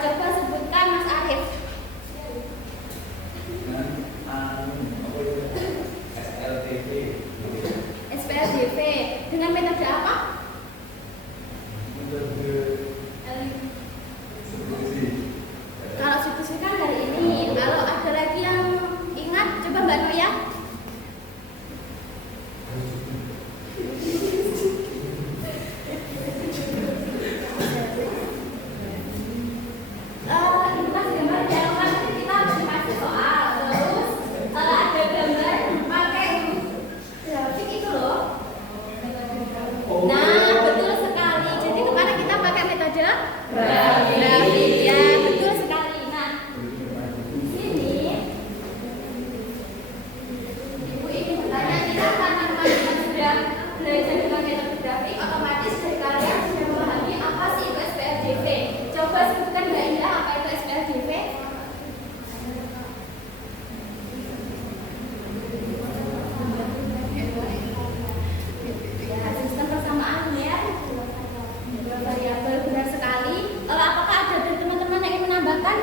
Coba sebutkan Mas Arif. SPLDV dengan metode apa? Kalau substitusi kan hari ini. Kalau ada lagi yang ingat, coba Mbak Noya.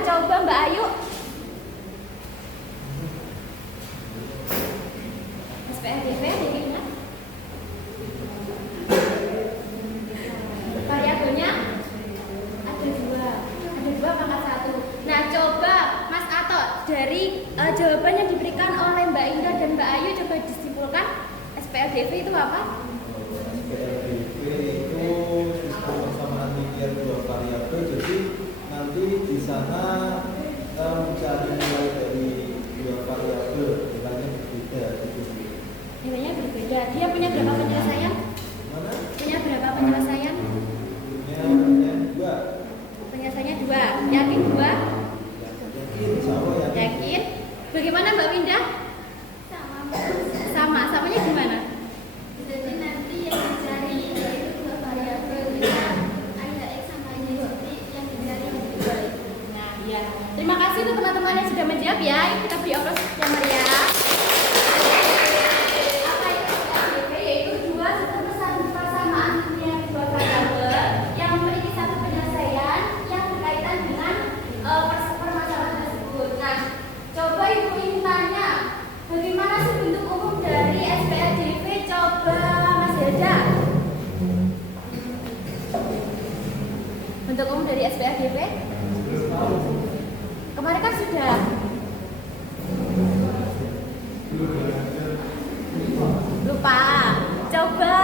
Coba Mbak Ayu. SPLDV gimana? Variabelnya ada dua pangkat satu. Nah coba Mas Ato dari jawaban yang diberikan oleh Mbak Indah dan Mbak Ayu coba disimpulkan SPLDV itu apa? SPLDV itu sistem persamaan linear dua variabel. Jadi nanti di sana mencari nilai dari dua variabel, nilainya berbeda. Nilainya berbeda. Dia punya berapa penyelesaian? Mana? Punya berapa penyelesaian? Punya dua. Penyelesaiannya dua. Yakin dua? Yakin, sama yakin. Yakin? Bagaimana Mbak Winda? Sama. Samanya gimana? Jadi nanti yang dicari yaitu dua variabel, ada X sama Y, jadi yang dicari dua. Nah, ya. Terima kasih untuk teman-teman yang sudah menjawab ya. Kita beri aplaus yang meriah. Apa itu SPLDV? Yaitu dua sistem persamaan linear dua variabel yang memiliki satu penyelesaian yang berkaitan dengan permasalahan tersebut. Nah, coba Ibu ingin tanya, bagaimana sih bentuk umum dari SPLDV? Coba Mas Yaja. Bentuk umum dari SPLDV? Kemarin kan sudah. Lupa. Coba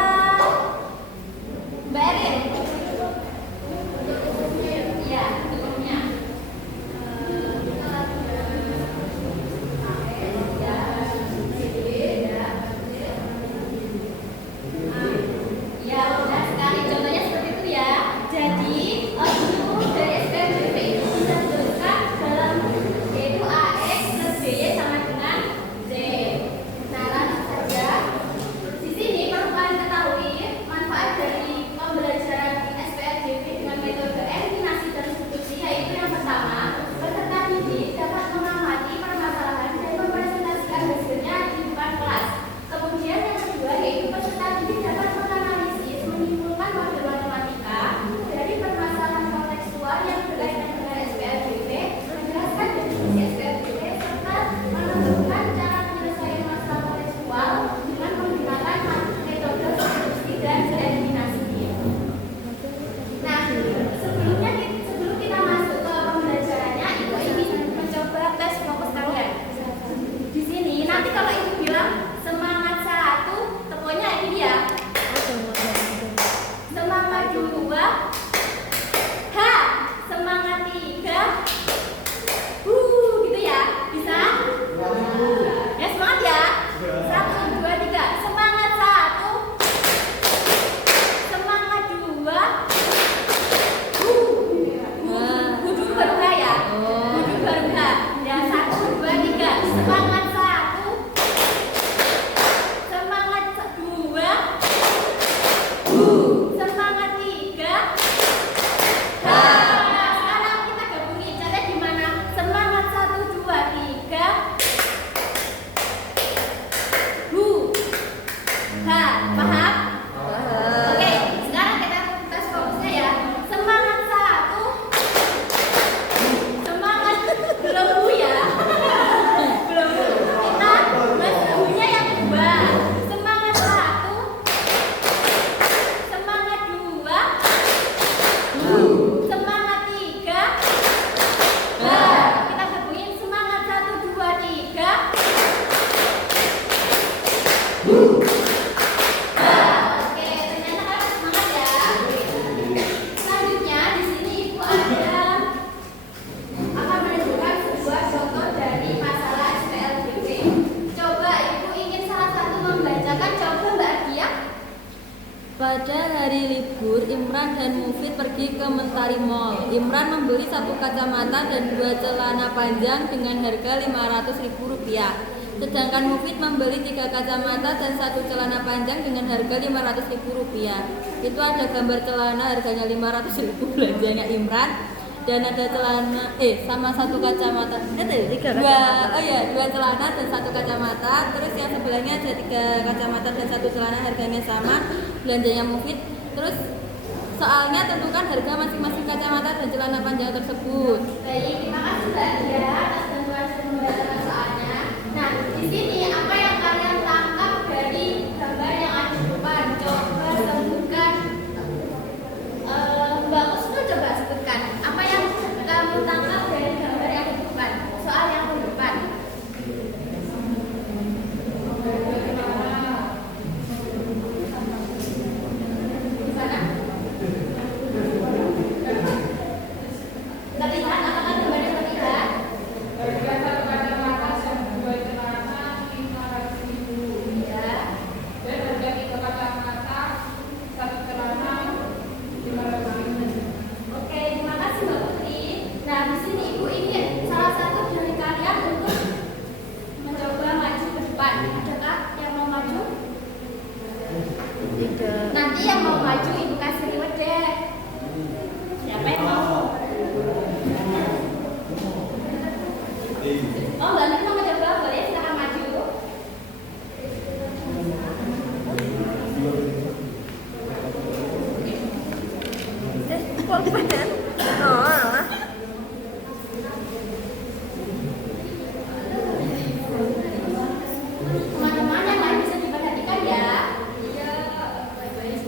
Mbak Erin. Iya, bentuk umumnya. Ya, benar sekali. Contohnya seperti itu ya. Jadi, bentuk umum dari SPLDV itu bisa dituliskan dalam yaitu AX plus BY sama dengan Z. Nah, langsung saja. Di sini perlu kalian ketahui manfaat dari pembelajaran SPLDV dengan metode eliminasi dan substitusi, yaitu yang pertama, peserta didik dapat mengamati permasalahan dan mempresentasikan hasilnya di depan kelas. Kemudian yang kedua yaitu peserta didik dapat menganalisis, menyimpulkan model matematika dari permasalahan kontekstual yang berkaitan dengan SPLDV, menjelaskan definisi SPLDV, serta menentukan cara penyelesaian masalah kontekstual dengan menggunakan metode substitusi dan eliminasi. Nah, sebelum kita masuk ke pembelajarannya, Ibu ingin mencoba tes fokus kalian. Di sini nanti kalau Ibu bilang semangat satu, tekonya ini dia. Semangat dua, ha, semangat tiga, gitu ya, bisa? Ya semangat ya. 1, 2, 3. Semangat satu, semangat dua, dulu baru ha ya. Dulu baru ha. Ya 1, 2, 3. Semangat satu, semangat dua, semangat tiga. Nah, sekarang kita gabungin. Caranya gimana? Semangat 1, 2, 3. Paham? Oke, sekarang kita tes fokusnya ya. Semangat satu, Pada hari libur, Imran dan Mufid pergi ke Mentari Mall. Imran membeli 1 kacamata dan 2 celana panjang dengan harga Rp500.000. Sedangkan Mufid membeli 3 kacamata dan 1 celana panjang dengan harga Rp500.000. Itu ada gambar celana harganya Rp500.000 belanjanya Imran, dan ada celana sama 1 kacamata. Dua celana dan 1 kacamata. Terus yang sebelahnya ada 3 kacamata dan 1 celana harganya sama belanjanya Mufid. Terus soalnya tentukan harga masing-masing kacamata dan celana panjang tersebut. Baik, terima kasih Mbak Dia atas bantuan dan pembahasan soalnya. Nah, di sini apa yang kalian tangkap dari gambar yang ada di depan? Coba sebutkan. Mbak Kusno coba sebutkan apa yang kamu tangkap dari gambar yang ada di depan? Soal yang di depan. Terlihat apakah gambarnya terlihat? Oke, terima kasih Mbak Putri. Nah, di sini Ibu ingin salah satu dari kalian untuk mencoba maju ke depan. Adakah yang mau maju? Tidak. Nanti yang mau maju Ibu kasih reward deh. Siapa yang mau? Oh, Mbak Nur mau mencoba, boleh silakan maju. Teman-teman yang lain bisa diperhatikan ya. Iya, baik-baik.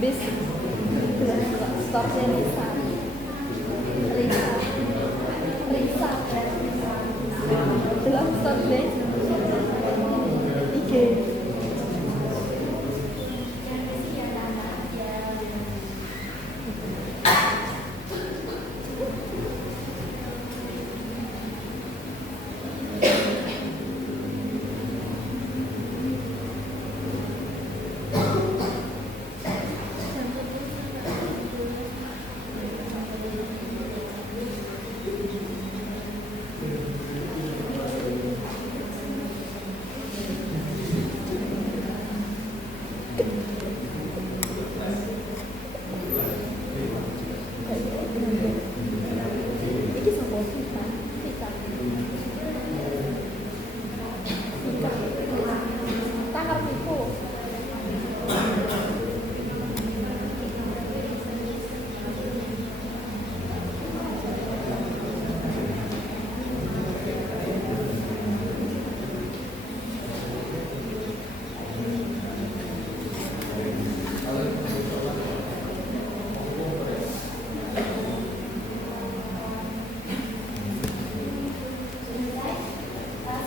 bis store Risa delok store IG. Iki sapa sih? Tanggal itu.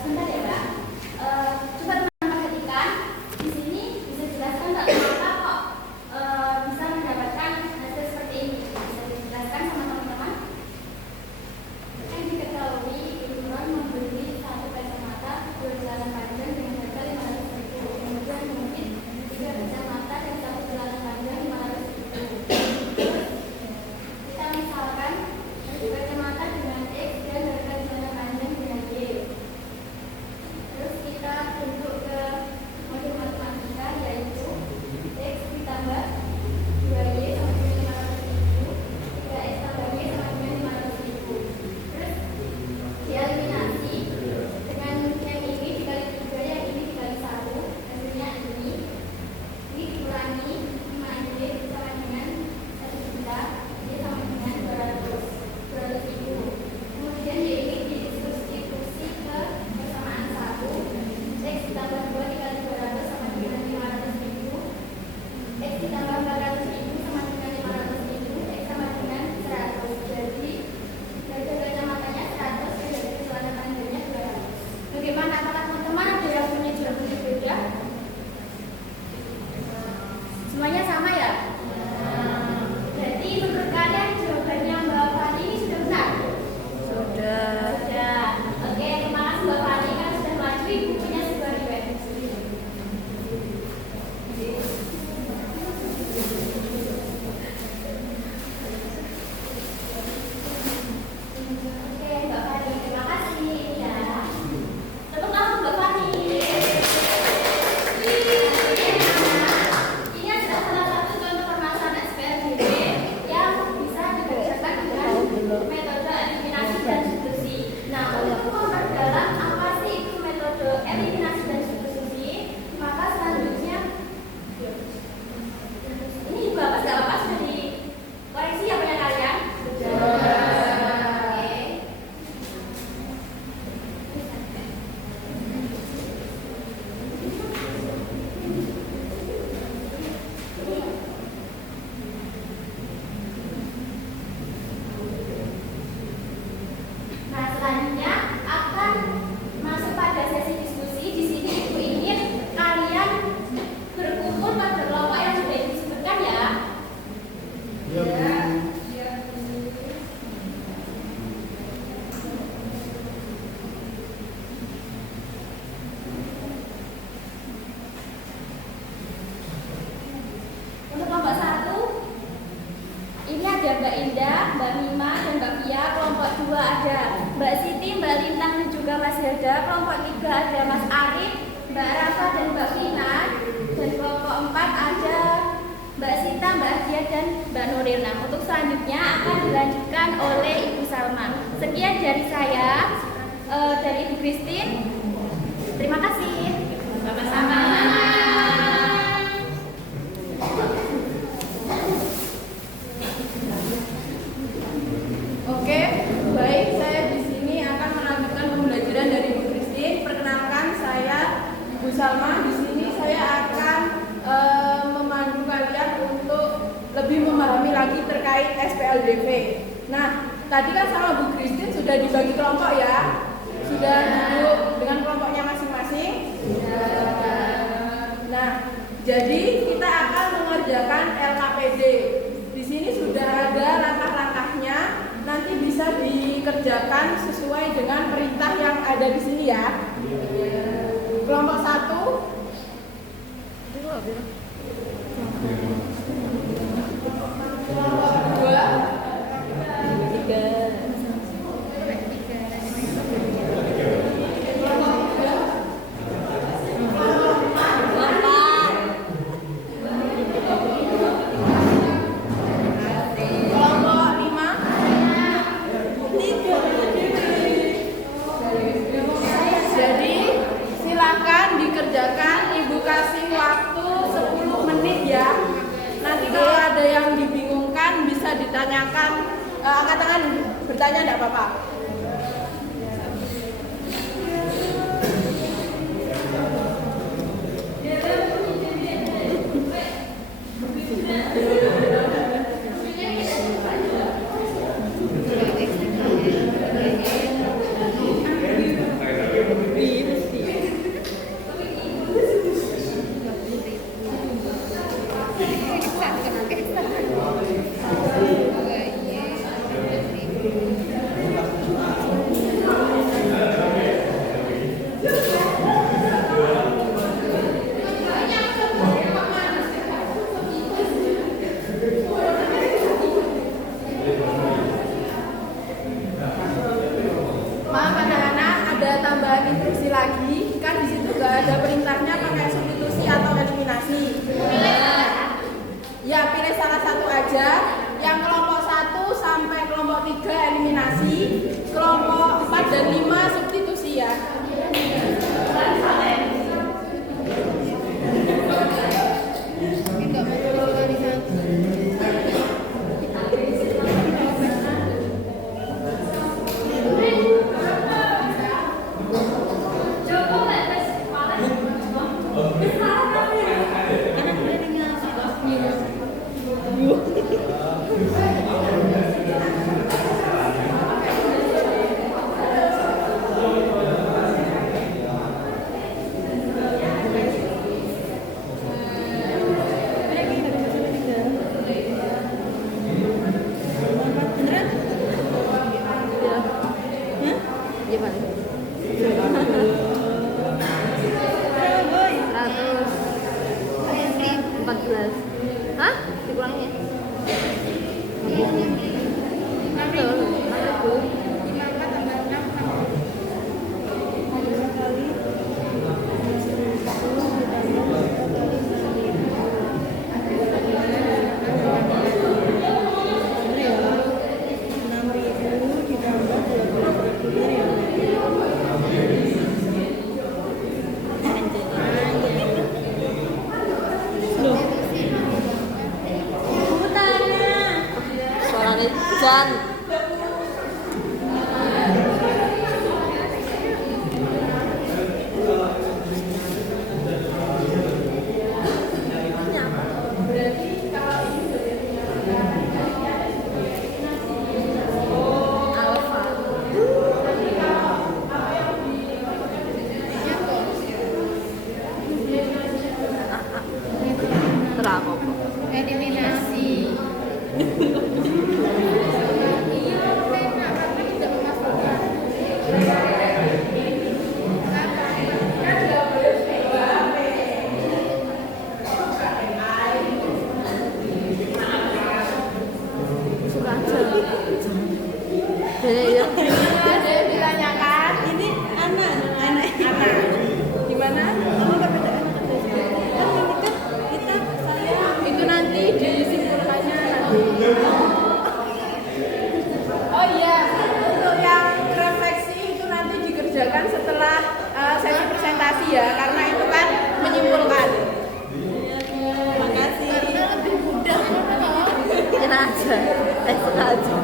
Sebentar ya, Mbak. Coba teman-teman perhatikan. Di sini bisa dijelaskan nggak kenapa kok bisa mendapatkan hasil seperti ini? Bisa dijelaskan sama teman-teman? Kan diketahui Imron membeli satu kacamata bercelana panjang dengan harga 500.000. Kemudian mungkin 3 kacamata dan satu celana panjang 500.000. Kita misalkan kacamata dengan X dan harga celana panjang dengan Y. Terus kita bentuk ke modul matematika, yaitu X ditambah 2Y sama dengan 500.000, 3X tambah Y sama dengan 500.000. Terus dieliminasi dengan yang ini dikali 3, yang ini dikali 1, hasilnya ini. Ini dikurangi 5Y sama dengan 1 juta, Y sama dengan 200.000. Kemudian Y ini disubstitusi ke persamaan 1. X ditambah 2 dikali 200 sama dengan 500.000. X ditambah 400.000 sama dengan 500.000. X sama dengan 100. Jadi harga kacamatanya 100 dan harga celana panjangnya 200. Bagaimana? Apakah teman-teman ada yang punya jawaban berbeda? Semuanya sama ya? Berarti menurut kalian jawabannya Mbak Fani ini sudah benar? Sudah. Oke, terima kasih Mbak Fani kan sudah maju, Ibu punya sebuah riwayat. Oke, Mbak Fani, terima kasih ya. Tepuk tangan Mbak Fani. Ini adalah salah satu contoh permasalahan SPLDB yang bisa dikerjakan dengan metode eliminasi dan substitusi. Nah, untuk memperdalam apa sih itu metode eliminasi dan substitusi, maka selanjutnya ini juga nggak apa-apa sudah dikoreksi ya punya kalian? Oke. Nah, selanjutnya akan masuk pada sesi diskusi. Di sini Ibu ingin kalian berkumpul pada kelompok yang sudah disebutkan ya. Untuk kelompok 1 ini ada Mbak Indah, Mbak Mima, dan Mbak Pia. Kelompok 2 ada Mbak Siti, Mbak Lintang, dan juga Mas Helda. Kelompok 3 ada Mas Arif, Mbak Rafa, dan Mbak Vina. Dan kelompok 4 ada Mbak Sita, Mbak Adia, dan Mbak Nuril. Nah, untuk selanjutnya akan dilanjutkan oleh Ibu Salma. Sekian dari saya, dari Ibu Christine. Terima kasih. Sama-sama. Oke, baik. Saya di sini akan menampilkan pembelajaran dari Bu Christine. Perkenalkan, saya Bu Salma. Di sini saya akan memandu kalian untuk terkait SPLDV. Nah, tadi kan sama Bu Christine sudah dibagi kelompok ya? Sudah duduk dengan kelompoknya masing-masing? Nah, jadi kita akan mengerjakan LKPD. Di sini sudah ada langkah-langkahnya, nanti bisa dikerjakan sesuai dengan perintah yang ada di sini ya. Kelompok 1. Kelompok 2. Jadi silakan dikerjakan, Ibu kasih waktu 10 menit ya. Nanti kalau ada yang dibingungkan bisa ditanyakan, angkat tangan bertanya enggak apa-apa. Maaf anak-anak, ada tambahan instruksi lagi. Kan di situ gak ada perintahnya pakai substitusi atau eliminasi. Ya, pilih salah satu aja. Yang kelompok 1 sampai kelompok 3 eliminasi, kelompok 4 dan 5 substitusi ya. Hah? Dikurangin ya? Suaranya hujan. Terapa kok? Eliminasi. Iya. Ada yang ditanyakan? Ini anak. Gimana? Itu nanti disimpulkannya nanti. Oh iya, untuk yang refleksi itu nanti dikerjakan setelah sesi presentasi ya, karena itu kan menyimpulkan. Makasih. Karena lebih mudah. Kena aja. Aja.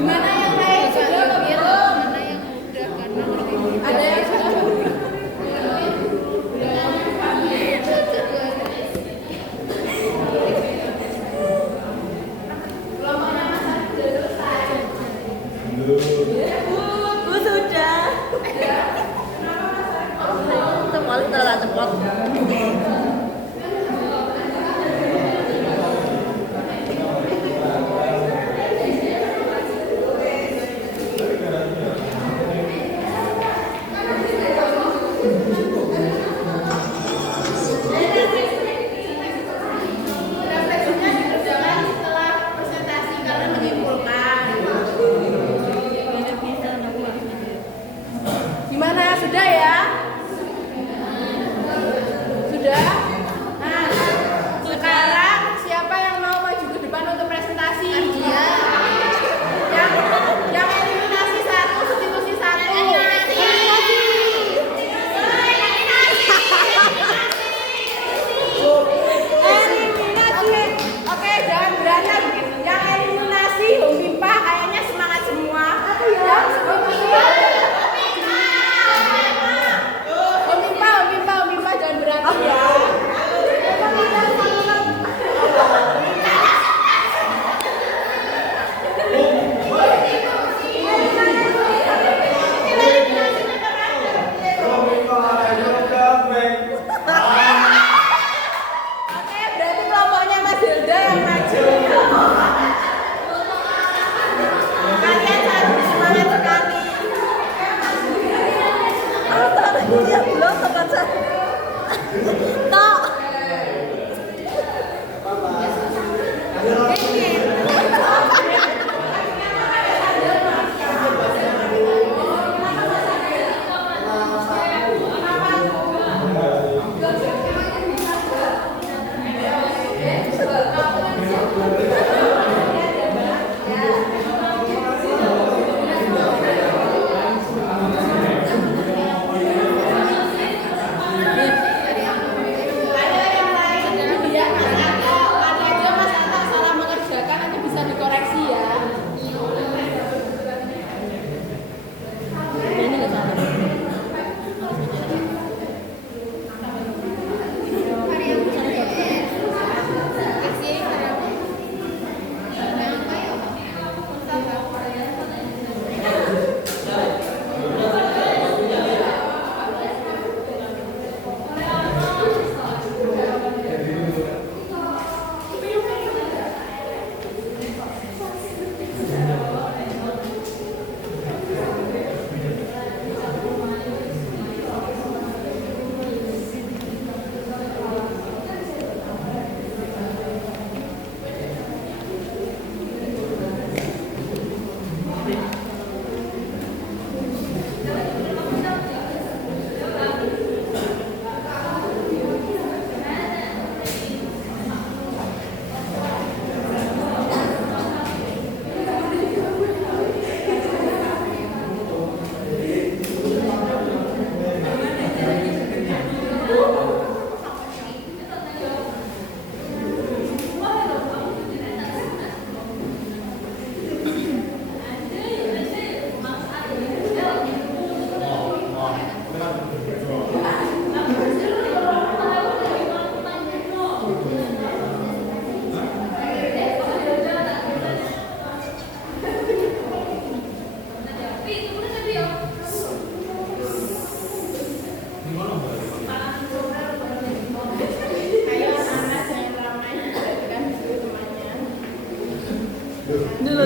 Gimana yang lain? Sudah atau belum? Mana yang mudah karena lebih mudah. Ada yang sudah? Lalu setelah cepot. Refleksinya dikerjakan setelah presentasi karena menyimpulkan. Gimana? Sudah ya? Sudah? Nah, sekarang siapa yang mau maju ke depan untuk presentasi? Yang eliminasi satu, substitusi satu. Eliminasi. Oke, jangan berantem. Yang eliminasi, Om Pimpa kayaknya semangat semua. Yang substitusi. Om Pimpa jangan berantem ya. Oke, berarti kelompoknya Mas Hilda yang maju. Kalian harus semangat sekali. Iya, belum selesai. Tok. Ada yang lain ini dia Mas Anto. Tadi aja Mas Anto salah mengerjakan, nanti bisa dikoreksi ya. Ini nggak salah. Ayo anak-anak jangan ramai, kan semuanya. Dulu.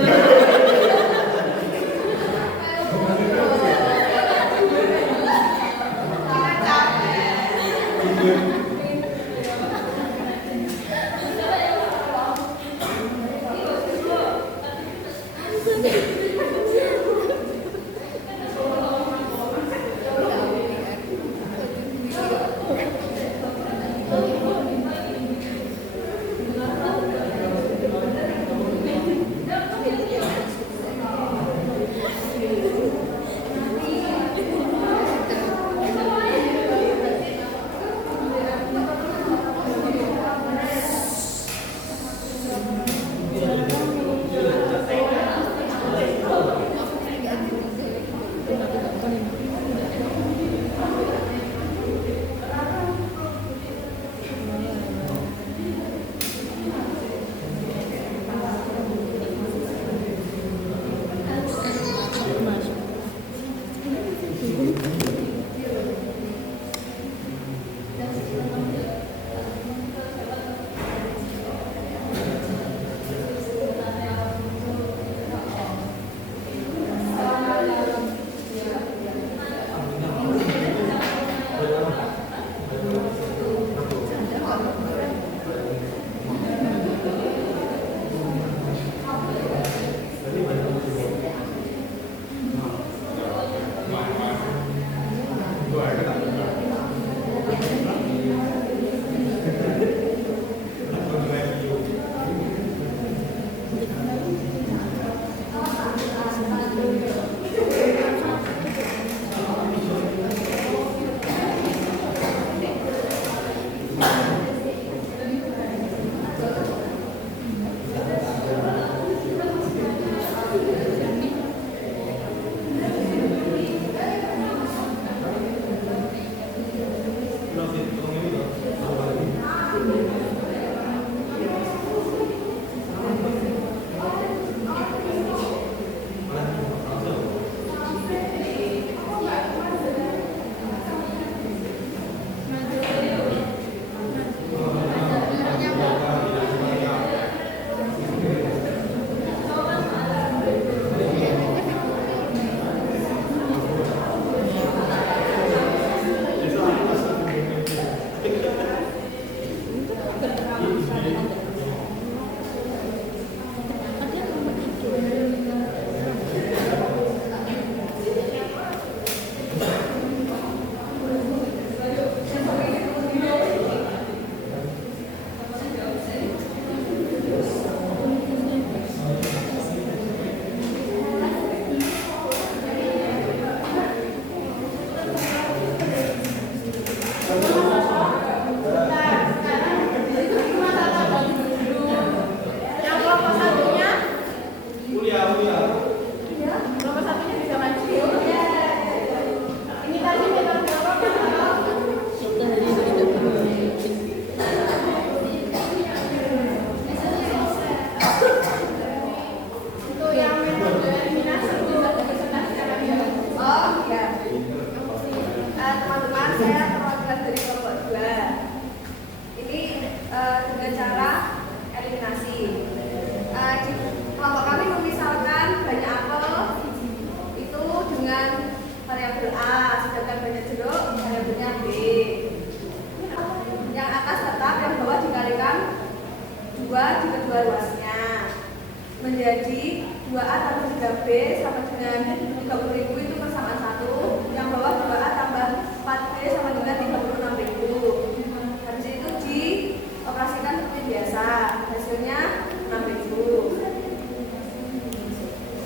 B sama dengan 30.000 itu persamaan 1. Yang bawah 2A tambah 4B sama dengan 36.000. Habis itu dioperasikan seperti biasa. Hasilnya 6.000.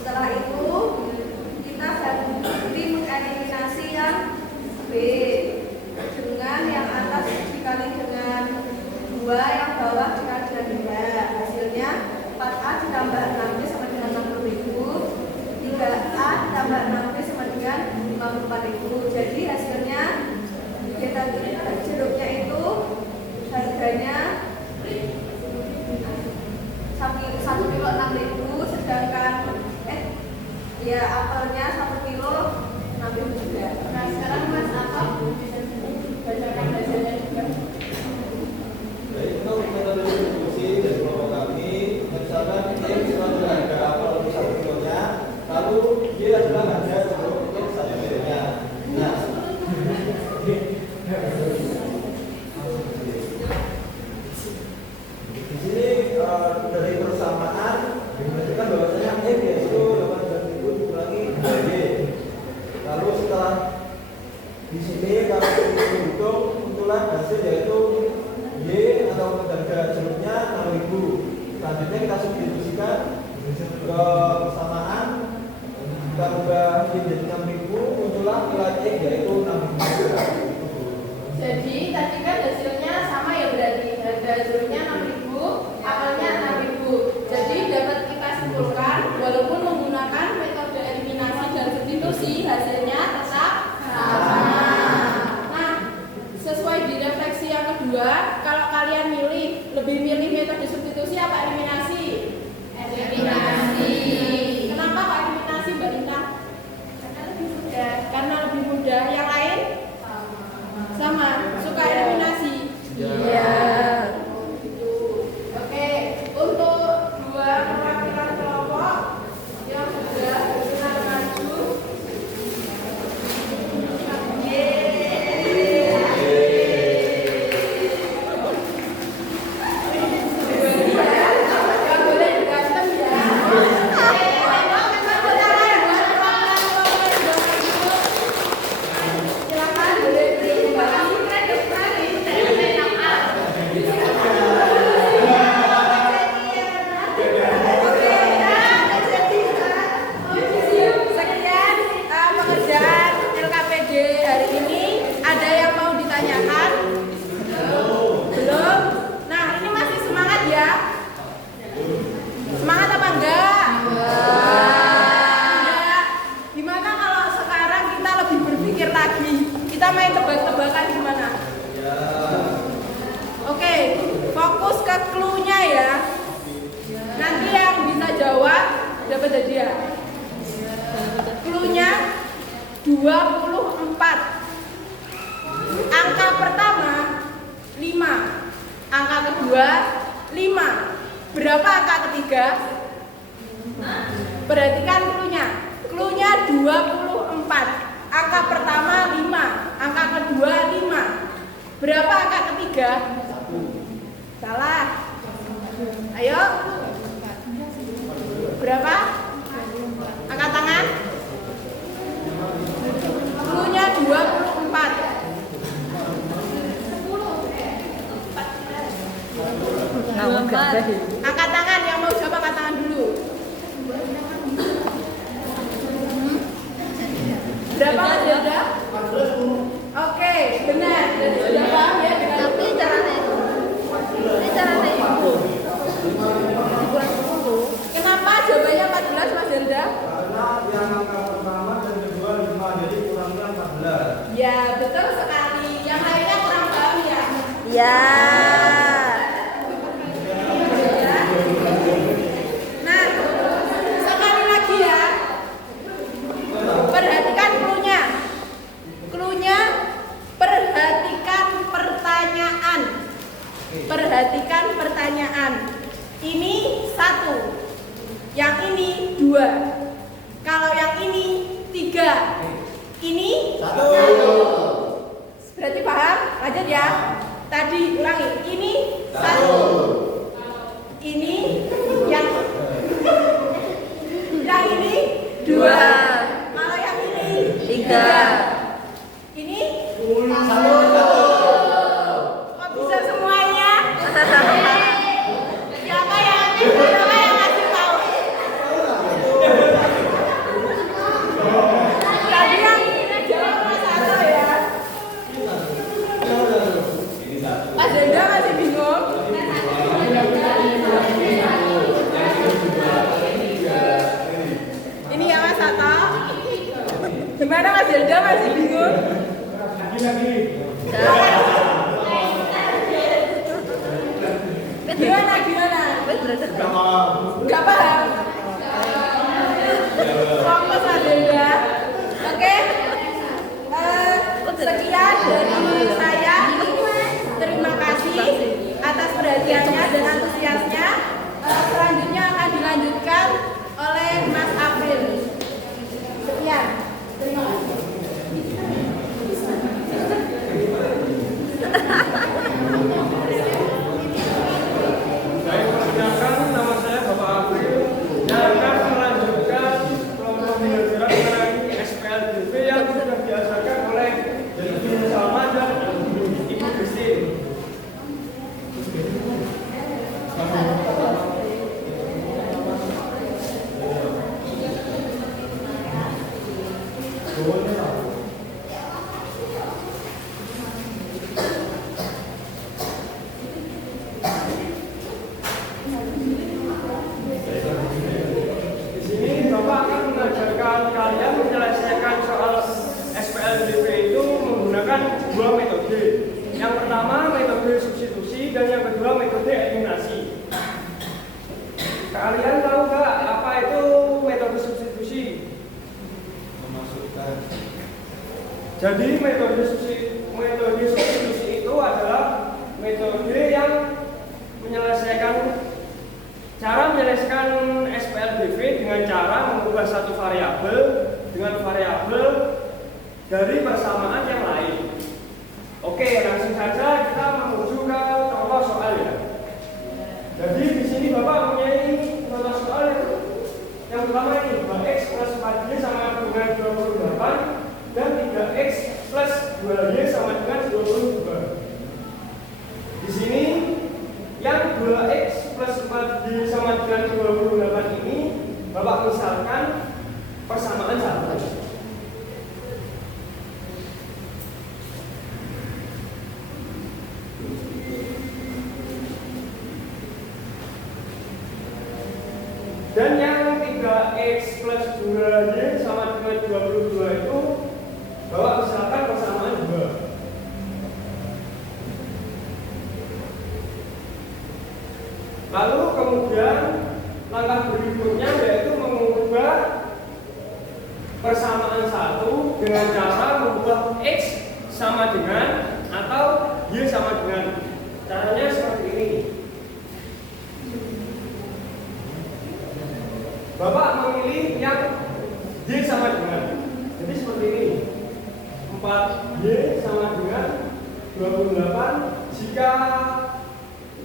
Setelah itu kita ganti mengeliminasi yang B dengan yang atas dikali dengan 2, yang bawah dikali dengan 3. Hasilnya 4A ditambah 6B sama dengan 60.000, 3A ditambah 6B sama dengan 54.000. Jadi hasilnya kita jeruknya itu harganya 1 kilo 6.000, sedangkan ya apelnya 1 kilo 6.000 juga. Nah sekarang Mas apa bacakan hasilnya juga. Baik, untuk metode distribusi dari kelompok kami, misalkan X suatu harga apel untuk 1 kilonya, lalu Y adalah harga jeruk untuk 1 kilonya. Nah, di sini dari persamaan menunjukkan bahwasanya X yaitu 8.000 dikurangi Y. Lalu setelah di sini kalau kita hitung muncullah hasil yaitu Y atau harga jeruknya 6.000. Selanjutnya kita substitusikan ke persamaan, kita ubah Y menjadi 6.000, muncullah nilai X yaitu 6.000. Jadi tadi kan hasilnya sama ya, berarti harga jeruknya 6.000, apelnya 6.000. Jadi dapat kita simpulkan walaupun menggunakan metode eliminasi dan substitusi hasilnya tetap sama. Nah, sesuai di refleksi yang kedua, kalau kalian lebih milih metode substitusi apa eliminasi? Eliminasi. Kenapa Pak eliminasi, Mbak Intan? Karena lebih mudah. Karena lebih mudah. Yang lain? Sama. Suka eliminasi? Iya. Gitu. Oke. Untuk 2 perwakilan kelompok yang sudah benar maju. Kita main tebak-tebakan gimana? Ya. Oke, fokus ke clue-nya ya. Nanti yang bisa jawab dapat hadiah. Clue-nya 24. Angka pertama 5. Angka kedua 5. Berapa angka ketiga? Perhatikan clue-nya. Clue-nya 24. Angka pertama 5, angka kedua 5. Berapa angka ketiga? 1. Salah. Ayo. Berapa? Angkat tangan. Clue-nya 24. 24. Angkat tangan, yang mau jawab angkat tangan dulu. Berapa Mas Yanda? Oke, benar. Dan sudah paham ya dengan Tapi caranya ini caranya itu dikurang 10. kenapa jawabannya 14 Mas Yanda? Karena yang angka pertama dan kedua 5, jadi kurangnya 14. Ya, betul sekali. Yang lainnya kurang paham ya? Ya. Nah, sekali lagi ya. Perhatikan clue-nya. Clue-nya perhatikan pertanyaan. Perhatikan pertanyaan. Ini 1. Yang ini 2. Kalau yang ini 3. Ini 1. Berarti paham? Lanjut ya. Tadi ulangi. Ini 1. Ini yang ini 2, Kalau yang ini 3. Ini Satu. kok bisa semuanya? Siapa yang ngasih tahu? Tadi yang jawab Mas Arto ya. Mas Denda masih bingung. Ini ya Mas Arto. Gimana Mas Denda masih bingung? Gimana? Gak paham. Fokus Mas Denda. Oke. Sekian dari saya. Terima kasih atas perhatiannya dan antusiasnya. Selanjutnya akan dilanjutkan oleh Mas April. Sekian. Terima kasih. Saya perkenalkan, nama saya Bapak April yang akan melanjutkan kelompok pembelajaran mengenai SPLDV yang sudah diajarkan oleh Ibu Salma dan Ibu Christine. Di sini Bapak akan mengajarkan kalian menyelesaikan soal SPLDV itu menggunakan dua metode. Yang pertama metode substitusi dan yang kedua metode eliminasi. Kalian tahu nggak apa itu metode substitusi? Memasukkan. Jadi metode substitusi itu adalah metode yang cara menyelesaikan SPLDV dengan cara mengubah satu variabel dengan variabel dari persamaan yang lain. Oke, langsung saja kita menuju ke contoh soal ya. Jadi di sini Bapak mempunyai contoh soal yang pertama ini 2x plus 4y sama dengan 28 dan 3x plus 2y sama dengan 22. Di sini yang 2x plus 4y sama dengan 28 ini Bapak misalkan persamaan satu. Dan yang 3x plus 2y sama dengan 22 itu Bapak misalkan persamaan 2. Lalu kemudian langkah berikutnya yaitu mengubah persamaan satu dengan cara mengubah x sama dengan atau y sama dengan. Caranya seperti ini. Bapak memilih yang y sama dengan. Jadi seperti ini. 4y sama dengan 28 jika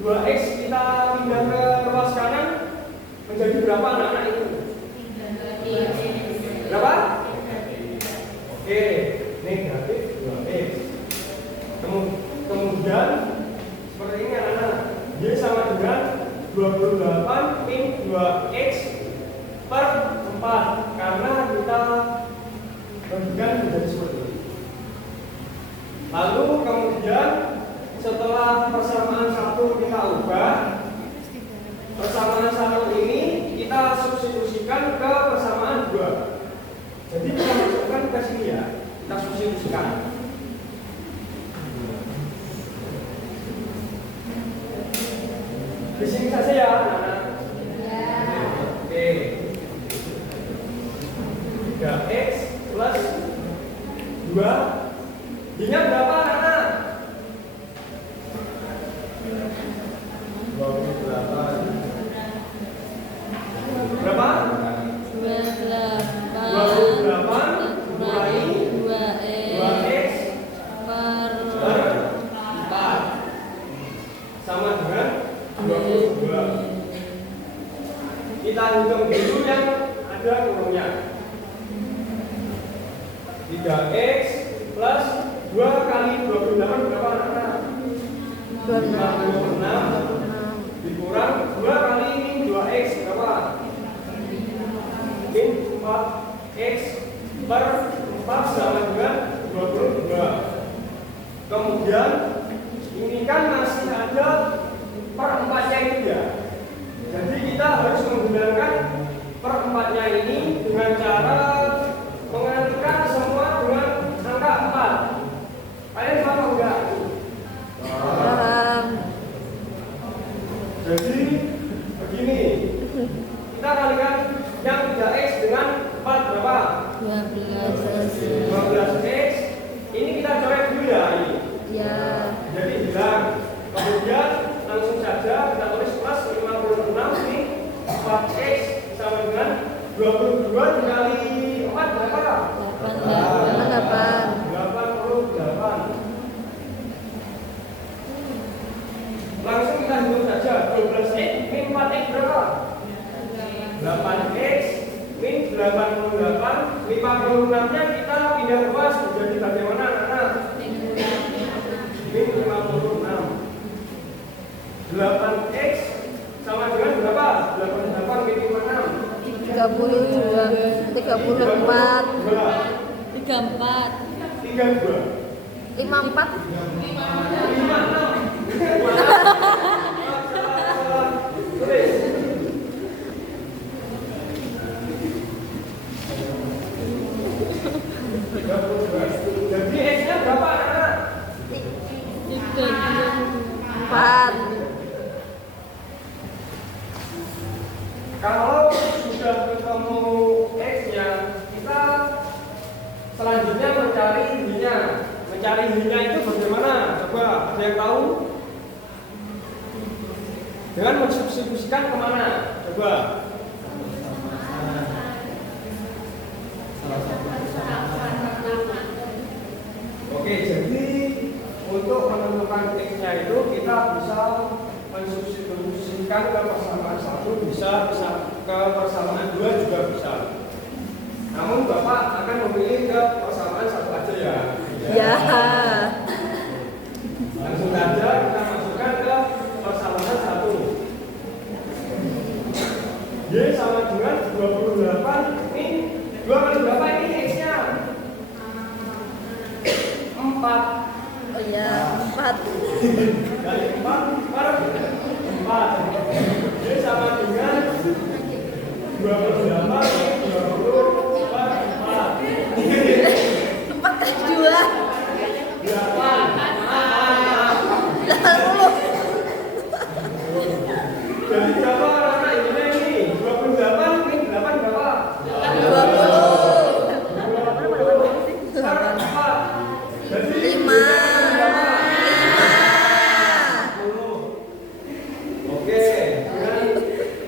2x kita pindah ke ruas kanan menjadi berapa anak-anak itu? Berapa? Oke, negatif 2x. Kemudian seperti ini anak-anak, y sama dengan 28 min 2x per 4 karena kita bagikan menjadi seperti ini. Lalu kemudian setelah persamaan satu kita ubah, persamaan satu ini kita substitusikan ke persamaan 2. Jadi kita masukkan ke sini ya, kita substitusikan. Di sini saja ya, anak-anak. Oke. 3x plus 2. Ingat berapa anak-anak? 28. Berapa? 28 kurangi 2x per per 4 sama dengan 22. dikurang 2 kali min 2x berapa? Min 4x per 4 sama dengan 22. Kemudian ini kan masih ada per 4-nya ini ya. Jadi kita harus menggunakan per 4-nya ini dengan cara mengantarkan semua dengan angka 4. Kalian paham enggak? Paham. Jadi begini, kita kalikan yang 3x dengan 4 berapa? 12x. Ini kita coret dulu ya ini. Ya. Jadi bilang, kemudian langsung saja kita tulis plus 56 ini 4x sama dengan 22 dikali 4 berapa? 88. Langsung kita hitung saja 12x min 4x berapa? 8x min 88. 56 nya kita pindah ruas jadi bagaimana anak? Min 56. 8x sama dengan berapa? 88 min 56 32, 34, 34, 32 54. 32. Jadi x-nya berapa anak? 4. Kalau sudah ketemu x-nya, kita selanjutnya mencari y-nya. Mencari y-nya itu bagaimana? Coba ada yang tahu? Dengan mensubstitusikan kemana? Coba. Oke, jadi untuk menentukan x-nya itu kita bisa mensubstitusikan ke persamaan 1 bisa ke persamaan 2 juga bisa. Namun Bapak akan memilih ke persamaan 1 aja ya. Ya. Langsung saja kita masukkan ke persamaan 1. Y sama dengan 28 min 2 kali berapa ini x-nya? 4. Oh ya, 4. Kali 4 per 4. Y sama dengan 28 min 20 per 4. 4 kali 2. 8. Jadi berapa anak ini? 28 min 8 berapa? 20. Per 4. Jadi 5. Oke, dengan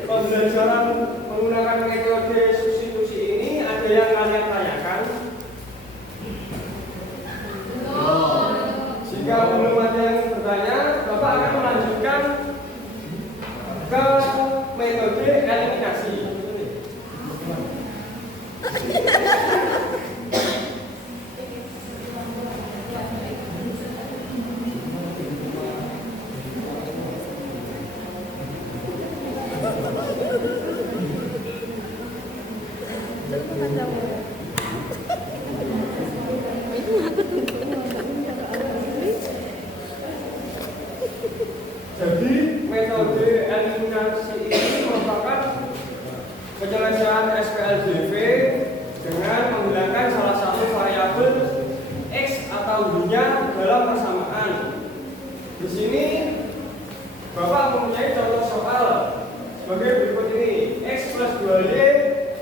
pembelajaran menggunakan metode substitusi ini ada yang kalian tanyakan? Jika belum ada yang bertanya, Bapak akan melanjutkan ke metode eliminasi. Jadi metode eliminasi ini merupakan penyelesaian SPLDV dengan menghilangkan salah satu variabel x atau y-nya dalam persamaan. Di sini Bapak mempunyai contoh soal sebagai berikut ini: x plus 2y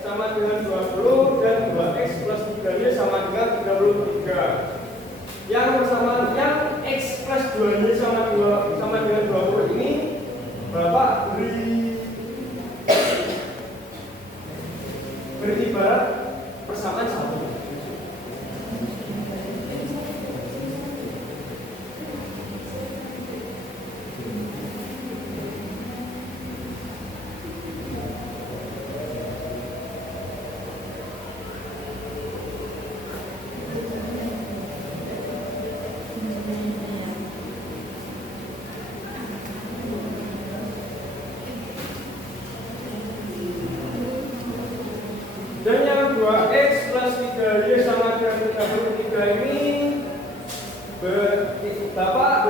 sama dengan 20 dan 2x plus 3y sama dengan 33. Yang persamaannya x plus 2y sama dengan 20 ini Bapak beri ibarat persamaan 1.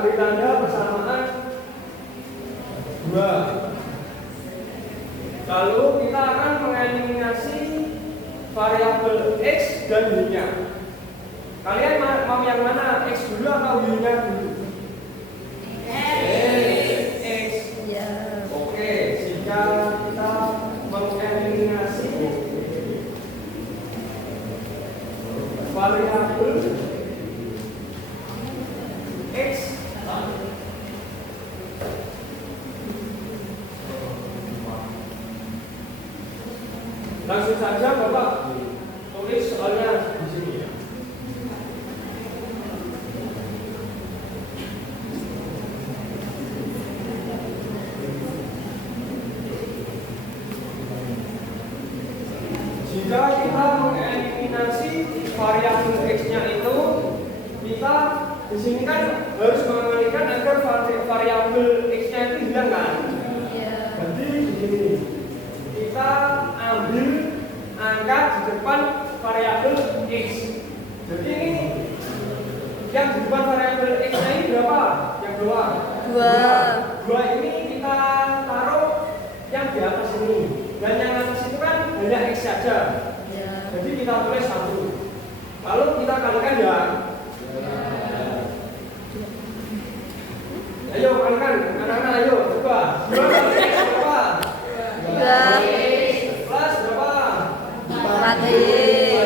beri tanda persamaan 2. Lalu kita akan mengeliminasi variabel X dan Y-nya. Kalian mau yang mana? X dulu atau Y-nya dulu? X. Ya. Oke, jika kita mengeliminasi variabel X, langsung saja Bapak tulis soalnya di sini ya. Jika kita mengeliminasi variabel X-nya itu, kita di sini kan harus mengalihkan agar variabel X-nya itu hilang kan? Jadi di sini kita ambil angka di depan variabel X. Jadi ini yang di depan variabel X-nya ini berapa? Yang bawah. 2 ini kita taruh yang di atas ini. Dan yang atas itu kan hanya X saja. Jadi kita tulis 1. Lalu kita kalikan ya. Ayo kalikan, anak-anak ayo coba. 2 kali X berapa? 3 Plus berapa? 4Y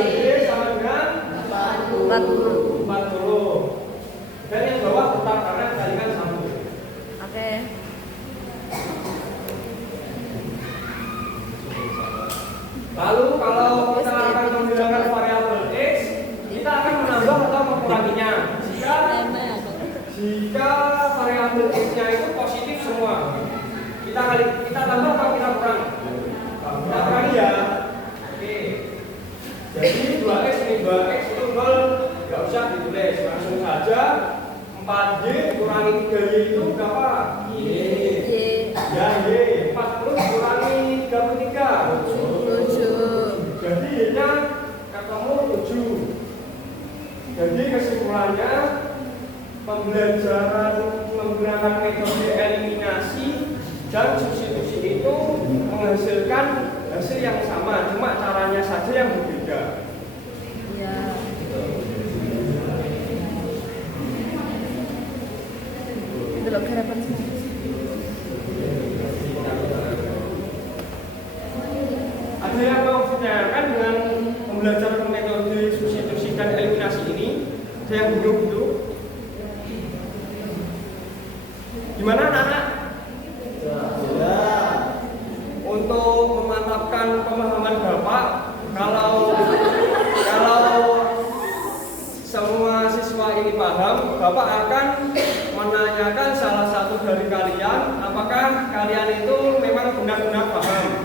4Y sama dengan 40. 40. Dan yang bawah tetap karena kalikan 1. Oke. Lalu kalau kita akan menghilangkan variabel X, kita akan menambah atau menguranginya. Jika variabel X-nya itu positif semua, kita tambah atau kita kurang? Kita kurangi ya. Oke. Jadi 2X ini 2X itu 0, nggak usah ditulis, langsung saja 4Y kurangi 3Y itu berapa? Y. Ya Y. 40 kurangi 33. 7. Jadi Y-nya ketemu 7. Jadi kesimpulannya pembelajaran menggunakan metode eliminasi dan substitusi itu menghasilkan hasil yang sama, cuma caranya saja yang berbeda. Ya. Itu loh garapan semua. Ada yang mau ditanyakan dengan pembelajaran metode substitusi dan eliminasi ini? Ada yang bingung itu? Gimana anak-anak? Untuk memantapkan pemahaman Bapak, kalau semua siswa ini paham, Bapak akan menanyakan salah satu dari kalian, apakah kalian itu memang benar-benar paham.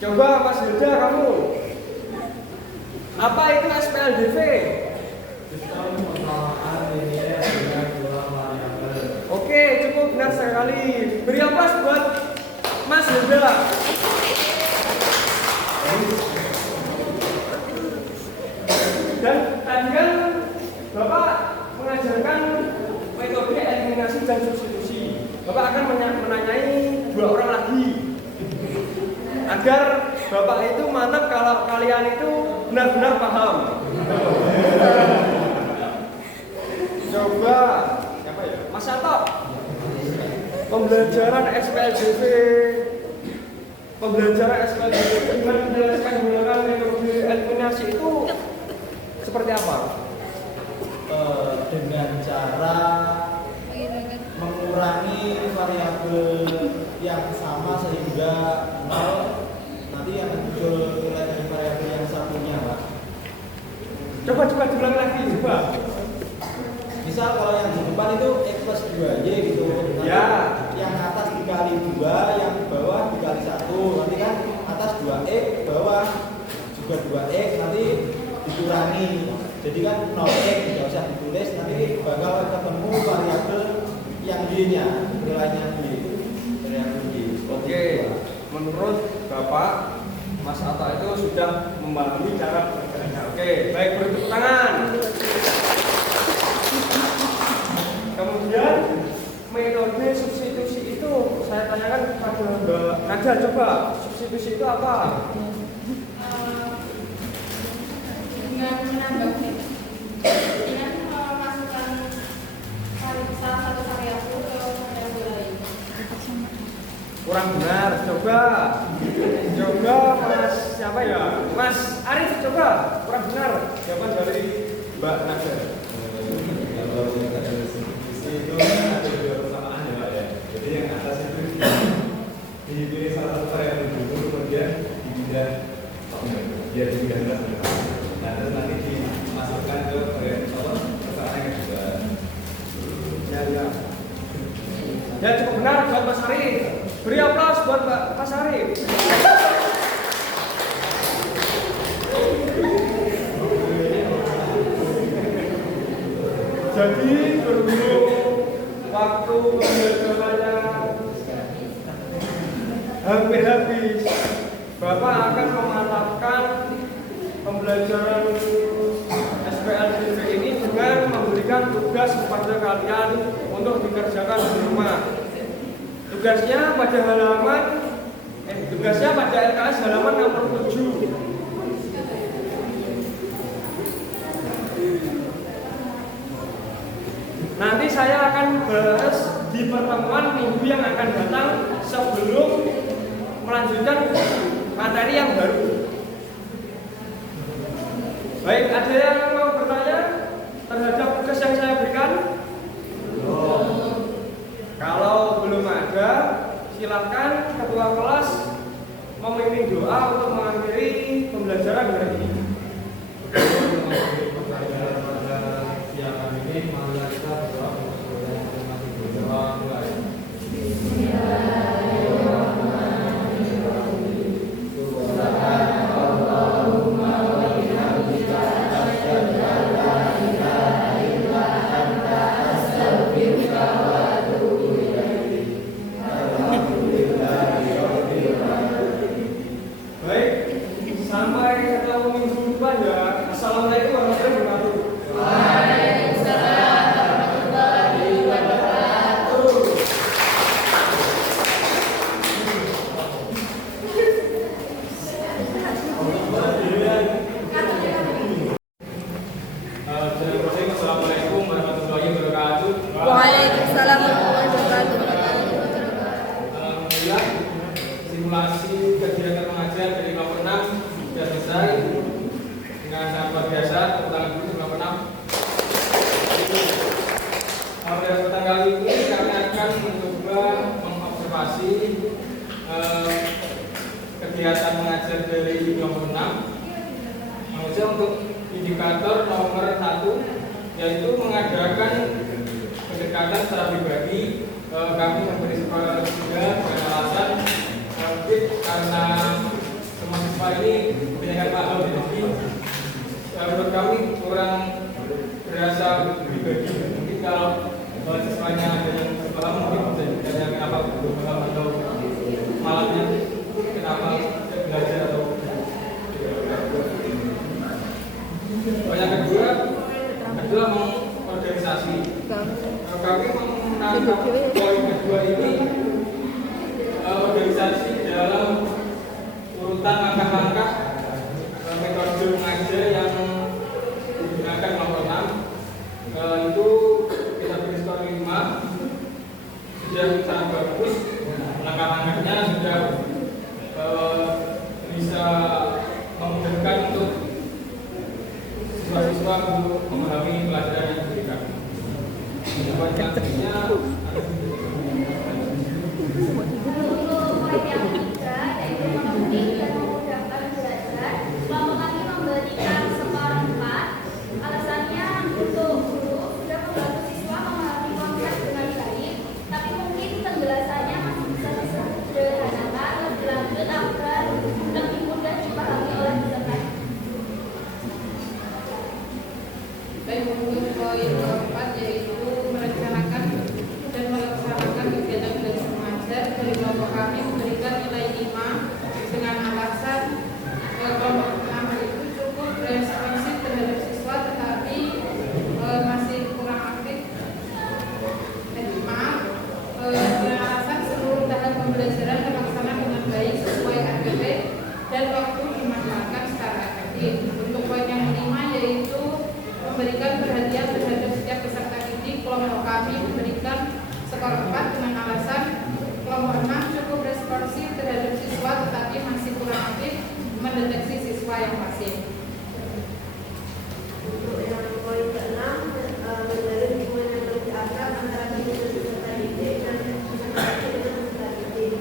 Coba Mas Hilda, kamu, apa itu SPLDV? Oke, cukup benar sekali. Beri aplaus buat Mas Hilda. Dan tadi kan Bapak mengajarkan metode eliminasi dan substitusi. Bapak akan menanyai 2 orang lagi agar Bapak itu mantap kalau kalian itu benar-benar paham. Coba siapa ya? Mas Sato. Pembelajaran SPLDV dengan menjelaskan menggunakan metode eliminasi itu seperti apa? Dengan cara mengurangi variabel yang sama sehingga 0 nanti yang muncul nilai dari variabel yang satunya, Pak. Coba diulang lagi, coba. Misal kalau yang di depan itu X plus 2Y gitu, nanti Ya. yang atas dikali 2, yang bawah dikali 1, nanti kan atas 2X, bawah juga 2X, nanti dikurangi. Jadi kan 0X tidak usah ditulis, nanti bakal ketemu variabel yang Y-nya, nilainya Y. Variabel Y. Oke, menurut Bapak, Mas Atta itu sudah memahami cara bekerjanya. Oke, baik, beri tepuk tangan. Kemudian saya tanyakan kepada Mbak Nadia, coba substitusi itu apa? Dengan menambah dengan memasukkan salah satu variabel ke variabel lain. Kurang benar, coba Mas siapa ya? Mas Arif, coba kurang benar jawaban dari Mbak Nadia. Kalau ada substitusi itu ada dua persamaan ya Pak ya. Jadi yang atas itu dipilih salah satu variabel dulu, kemudian dipindah biar dipindah atas. Nah terus nanti dimasukkan ke variabel persamaan yang juga. Ya cukup benar buat Mas Arif. Beri aplaus buat Mas Arif. Jadi berhubung waktu pembelajarannya hampir habis, Bapak akan memantapkan pembelajaran SPLDV ini dengan memberikan tugas kepada kalian untuk dikerjakan di rumah. Tugasnya pada LKS halaman 67. Nanti saya akan bahas di pertemuan minggu yang akan datang sebelum melanjutkan materi yang baru. Baik, ada yang mau bertanya terhadap tugas yang saya berikan? Kalau belum ada, silakan ketua kelas memimpin doa untuk mengakhiri pembelajaran hari ini. Simulasi kegiatan mengajar dari kelompok 6 sudah selesai dengan sangat luar biasa. Tepuk tangan dulu kelompok 6. Pada kesempatan kali ini kami akan mencoba mengobservasi kegiatan mengajar dari kelompok 6. Mengajar untuk indikator nomor 1 yaitu mengadakan pendekatan secara pribadi. Kami memberi sekolah dengan alasan mungkin karena semua siswa ini kebanyakan paham, jadi menurut kami kurang berasa pribadi. Mungkin kalau siswanya ada yang paham mungkin bisa ditanya kenapa belum paham atau malamnya kenapa belajar atau yang kedua adalah mengorganisasi. Kami menangkap poin kedua ini organisasi dalam urutan langkah-langkah metode mengajar yang digunakan kelompok 6 itu kita beri skor 5, sudah sangat bagus, langkah-langkahnya sudah bisa memudahkan untuk siswa-siswa untuk memahami pelajaran yang diberikan. Poin selanjutnya Poin yang ketiga yaitu memenuhi dan memudahkan belajar. Kelompok kami memberikan skor 4. Alasannya untuk guru sudah membantu siswa memahami konsep dengan baik, tapi mungkin penjelasannya masih bisa disederhanakan lebih lanjut agar lebih mudah dipahami oleh peserta. Baik, untuk poin keempat yaitu merencanakan dan melaksanakan kegiatan belajar mengajar dari kelompok kami memberikan nilai 5 dengan alasan kelompok 6 itu cukup responsif terhadap siswa tetapi masih kurang aktif. Dengan alasan seluruh tahapan kami memberikan skor 4 dengan alasan kelompok 6 cukup responsif terhadap siswa tetapi masih kurang aktif mendeteksi siswa yang pasif. Untuk yang poin ke-6, menjalin hubungan yang lebih akrab antara guru dan peserta didik dan peserta didik dengan peserta didik.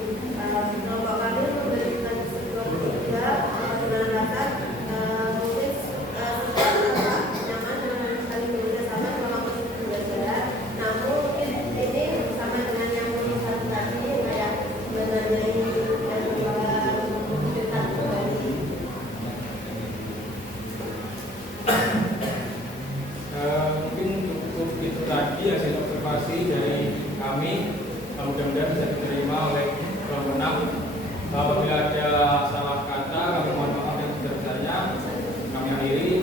Kelompok kami memberikan skor 3 dengan alasan mungkin siswa merasa nyaman dengan saling bekerja sama selama proses pembelajaran. Namun mungkin ini sama dengan yang satu tadi kayak sebenarnya ini dan cerita pribadi. Mungkin cukup itu tadi hasil observasi dari kami. Mudah-mudahan bisa diterima oleh kelompok 6. Apabila ada salah kata, kami mohon maaf yang sebesar-besarnya. Kami akhiri.